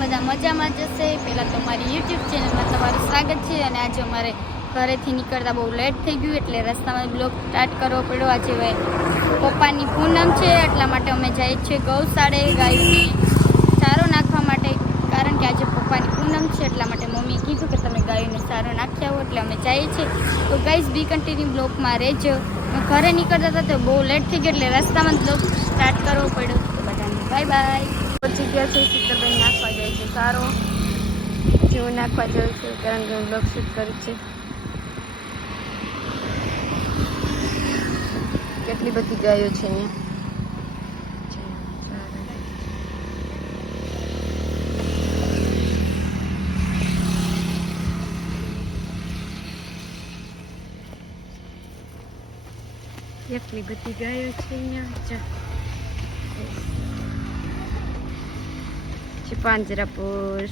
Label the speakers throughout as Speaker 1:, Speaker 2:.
Speaker 1: બધા મજામાં જશે પહેલાં તો મારી યુટ્યુબ ચેનલમાં તમારું સ્વાગત છે અને આજે અમારે ઘરેથી નીકળતા બહુ લેટ થઈ ગયું એટલે રસ્તામાં બ્લોગ સ્ટાર્ટ કરવો પડ્યો. આજે પપ્પાની પૂનમ છે, એટલા માટે અમે જઈએ છીએ ગૌશાળે ગાયોને ચારો નાખવા માટે. કારણ કે આજે પપ્પાની પૂનમ છે, એટલા માટે મમ્મીએ કીધું કે તમે ગાયોને ચારો નાખ્યા આવો એટલે અમે જઈએ છીએ. તો ગાઈઝ બી કન્ટિન્યુ બ્લોગમાં રહેજો. ઘરે નીકળતા હતા તો બહુ લેટ થઈ ગયો એટલે રસ્તામાં બ્લોગ સ્ટાર્ટ કરવો પડ્યો. બધાને બાય બાય
Speaker 2: પહોંચી ગયા છે શીતલબેન નાખવા જાય છે સારો જીવ નાખવા જાઉં છે કારણ કે શૂટ કર્યું છે. કેટલી બધી ગાયો છે અહીંયા? એટલી બધી ગાયો છે અહીંયા? જા. છે પાંજરાપુર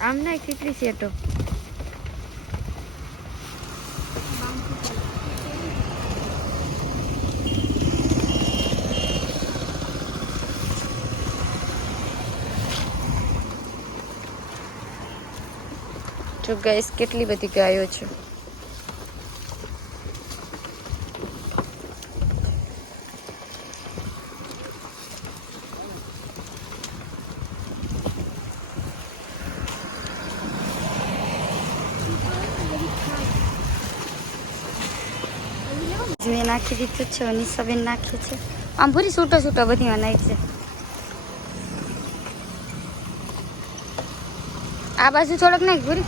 Speaker 2: આમ ના કેટલી તો જો ગાઈસ કેટલી બધી ગાયો છે
Speaker 1: મેં નાખી દીધું છે નિશાબેન નાખી છે. આમ પૂરી છૂટો છૂટો બધી નાખી છે. આ બાજુ થોડોક નાખ ભૂરી.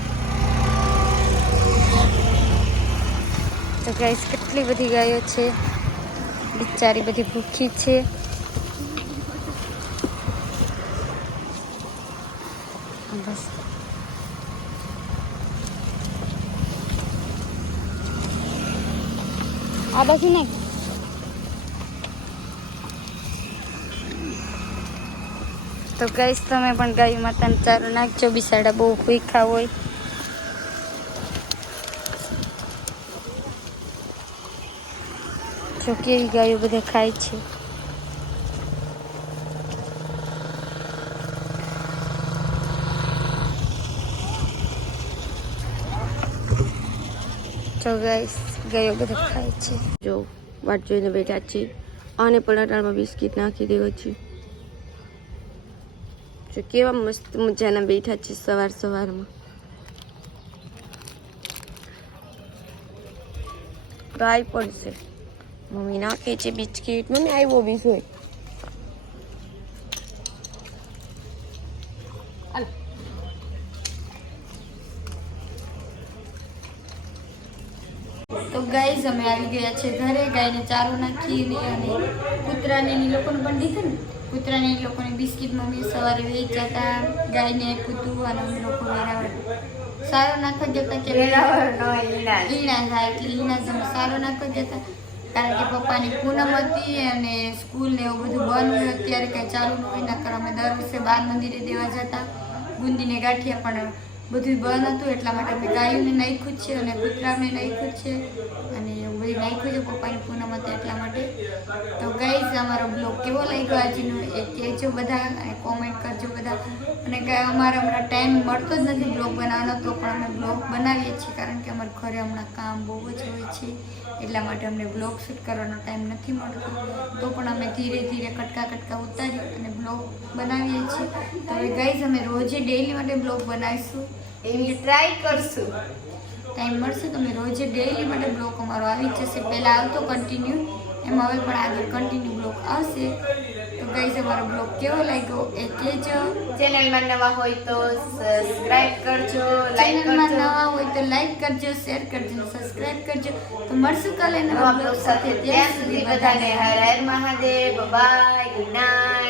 Speaker 1: તો ગાઈસ કેટલી બધી ગાયો છે. બિચારી બધી ભૂખી છે. આ બાજુ નહીં. તો ગાઈશ તમે પણ ગાય માતાને ચારો નાખજો. બિસાડા બહુ ભૂખા હોય. જો કેવી ગાયો બધા ખાય છે. તો ગાઈસ ગાયો, બધા ખાય છે.
Speaker 2: જો વાટ જોઈને બેઠા છે અને પલાટાળમાં બિસ્કિટ નાખી દેવા છે જો, કેવા મસ્ત મજાના બેઠા છે સવાર સવારમાં. ગાય પડશે. મમ્મી નાખે છે બિસ્કિટ. મમ્મી આવ્યો બી હોય
Speaker 1: તો ગાઈઝ અમે આવી ગયા છે ઘરે ગાયને ચારો નાખીને અને કૂતરાને એ લોકોને પણ દીધું ને કૂતરાને એ લોકોને બિસ્કિટ મમ્મી સવારે વેચ્યા હતા ગાયને કૂતું અને અમે લોકો વેરાવળ. સારો નાખવા જતા કે ઈણા થાય એટલે ઈણા તમે સારો નાખવા જતા કારણ કે પપ્પાની પૂનમ હતી અને સ્કૂલ ને એવું બધું બંધ અત્યારે કંઈ ચાલુ ન હોય ના અમે દર વર્ષે બાર મંદિરે દેવા જતા. બુંદીને ગાંઠિયા પણ બધું બંધ હતું, એટલા માટે અમે ગાયોને નાખ્યું છે અને કૂતરાને નાખ્યું છે. અને એવું બધું નાખ્યું છે, પપ્પાની પૂનમ હતી એટલા માટે. તો ગાઈઝ અમારો બ્લોગ કેવો લાગ્યો આજનો? એ કહેજો બધા, અને કોમેન્ટ કરજો બધા. અને કે અમારે હમણાં ટાઈમ મળતો જ નથી બ્લોગ બનાવવાનો, તો પણ અમે બ્લોગ બનાવીએ છીએ, કારણ કે અમારે ઘરે હમણાં કામ બહુ જ હોય છે. એટલા માટે અમને બ્લોગ શૂટ કરવાનો ટાઈમ નથી મળતો. તો પણ અમે ધીરે ધીરે કટકા કટકા ઉતારી અને બ્લોગ બનાવીએ છીએ. તો હવે ગાઈઝ અમે રોજે ડેઈલી માટે બ્લોગ બનાવીશું.
Speaker 2: એવી ટ્રાય કરશું.
Speaker 1: ટાઈમ મળશે તો અમે રોજે ડેઈલી માટે બ્લોક અમારો આવી જશે. પહેલાં આવતો કન્ટિન્યુ એમ હવે પણ આગળ કન્ટિન્યુ બ્લોક આવશે. તો ગાઈઝ અમારો બ્લોગ કેવો લાગ્યો? એ કહેજો.
Speaker 2: ચેનલમાં નવા હોય તો સબસ્ક્રાઇબ કરજો
Speaker 1: ચેનલમાં નવા હોય તો લાઈક કરજો શેર કરજો સબસ્ક્રાઇબ કરજો. તો મળશું કાલે
Speaker 2: નવા બ્લોગ
Speaker 1: સાથે.
Speaker 2: ત્યાં સુધી બધાને હર હર મહાદેવ. Bye good night